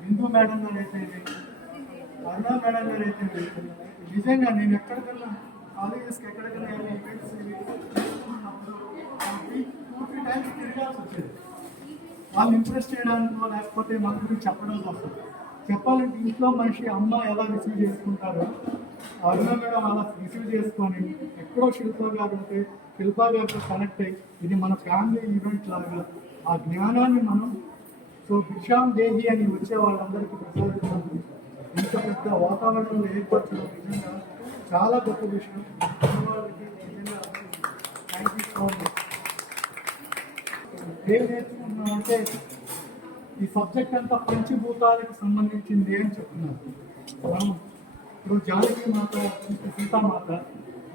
బిందు madam గారు అయితే అరుణ madam గారు అయితే నిజంగా నేను ఎక్కడికన్నా కాలేజెస్కి ఎక్కడికన్నా ఈవెంట్స్ చేసుకున్నప్పుడు 2-3 టైమ్స్ తిరగాల్సి వచ్చేది. వాళ్ళు ఇంప్రెస్ చేయడానికో లేకపోతే మన గురించి చెప్పడం కోసం. చెప్పాలంటే ఇంట్లో మనిషి అమ్మ ఎలా రిసీవ్ చేసుకుంటారో అరుణ మేడం అలా రిసీవ్ చేసుకొని ఎక్కడో శిల్పా గారు ఉంటే శిల్పా గారితో కనెక్ట్ అయ్యి ఇది మన ఫ్యామిలీ ఈవెంట్ లాగా ఆ జ్ఞానాన్ని మనం సో భిక్షాం దేహి అని వచ్చే వాళ్ళందరికీ ప్రసాదించాలి. ఇంత పెద్ద వాతావరణంలో ఏర్పరచడం నిజంగా చాలా గొప్ప విషయం. వాళ్ళకి నిజంగా థ్యాంక్ యూ సో మచ్. ఏం నేర్చుకుంటున్నామంటే ఈ సబ్జెక్ట్ అంతా పంచభూతాలకు సంబంధించింది అని చెప్తున్నారు. మనం ఇప్పుడు జానకి మాత సీతామాత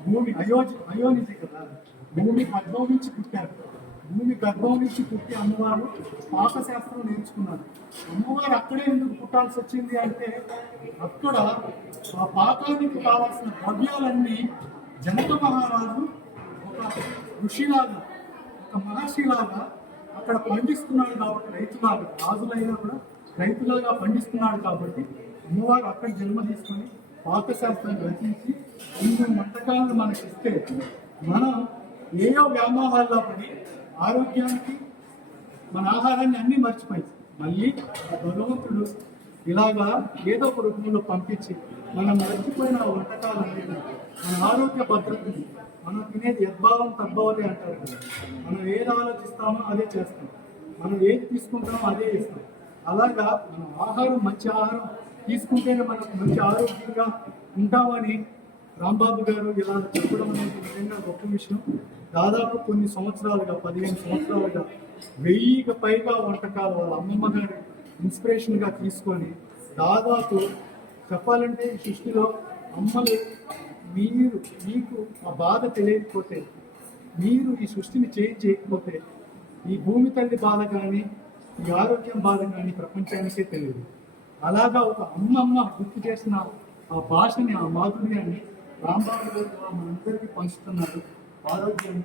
భూమి అయోనిజి కదా, భూమి గర్భం నుంచి పుట్టారు. భూమి గర్భం నుంచి పుట్టి అమ్మవారు పాకశాస్త్రం నేర్చుకున్నారు. అమ్మవారు అక్కడే ఎందుకు పుట్టాల్సి వచ్చింది అంటే అక్కడ ఆ పాకానికి కావాల్సిన ద్రవ్యాలన్నీ జనక మహారాజు ఒక ఋషిలాగా ఒక మహర్షిలాగా అక్కడ పండిస్తున్నాడు కాబట్టి రైతులాగా రాజులైనా కూడా రైతులాగా పండిస్తున్నాడు కాబట్టి అమ్మవారు అక్కడ జన్మ తీసుకొని పాకశాస్త్రాన్ని రచించి ఇన్ని వంటకాలను మనకి ఇస్తే మనం ఏయో వ్యామోహాల్లో పడి ఆరోగ్యానికి మన ఆహారాన్ని అన్నీ మర్చిపోయి మళ్ళీ భగవంతుడు ఇలాగా ఏదో ఒక రూపంలో పంపించి మనం మర్చిపోయిన వంటకాలన్నీ మన ఆరోగ్య భద్రతని మనం తినేది యద్భావం తద్భావతే అంటారు కదా, మనం ఏది ఆలోచిస్తామో అదే చేస్తాం, మనం ఏది తీసుకుంటామో అదే ఇస్తాం. అలాగా మనం ఆహారం మంచి ఆహారం తీసుకుంటేనే మనకు మంచి ఆరోగ్యంగా ఉంటామని రాంబాబు గారు ఇలా చెప్పడం అనేది నిజంగా గొప్ప విషయం. దాదాపు కొన్ని సంవత్సరాలుగా 15 సంవత్సరాలుగా 1000కి పైగా వంటకాలు వాళ్ళ అమ్మమ్మ గారి ఇన్స్పిరేషన్గా తీసుకొని దాదాపు చెప్పాలంటే ఈ సృష్టిలో అమ్మలు మీకు ఆ బాధ తెలియకపోతే, మీరు ఈ సృష్టిని చేంజ్ చేయకపోతే ఈ భూమి తల్లి బాధ కానీ ఈ ఆరోగ్యం బాధ కానీ ప్రపంచానికే తెలియదు. అలాగా ఒక అమ్మమ్మ గుర్తు చేసిన ఆ భాషని ఆ మాధుర్యాన్ని రాంబాబు గారు మనందరికీ పంచుతున్నారు. ఆరోగ్యం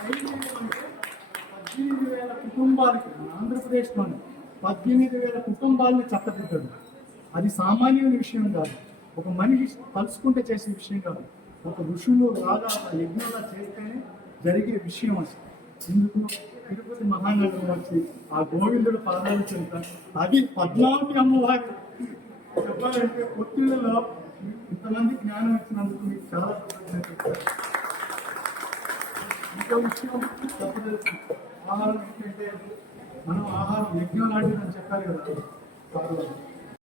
18,000 కుటుంబాలకి ఆంధ్రప్రదేశ్లోని 18,000 కుటుంబాలను చక్కదిద్దాడు. అది సామాన్యమైన విషయం కాదు, ఒక మనిషి తలుచుకుంటే చేసే విషయం కాదు, ఒక ఋషులు రాగా యజ్ఞంగా చేస్తేనే జరిగే విషయం అసలు. ఇందుకు తిరుపతి మహానగరం వచ్చి ఆ గోవిందుడు పాదాలు చెందుతారు. అది పద్మావతి అమ్మవారి చెప్పాలంటే పొత్తిళ్ళలో ఇంతమంది జ్ఞానం ఇచ్చినందుకు మీకు చాలా కృతజ్ఞతలు. ఇంకో విషయం చెప్పదలుచు ఆహారం ఏంటంటే మనం ఆహారం యజ్ఞం లాంటిదని చెప్పారు కదా.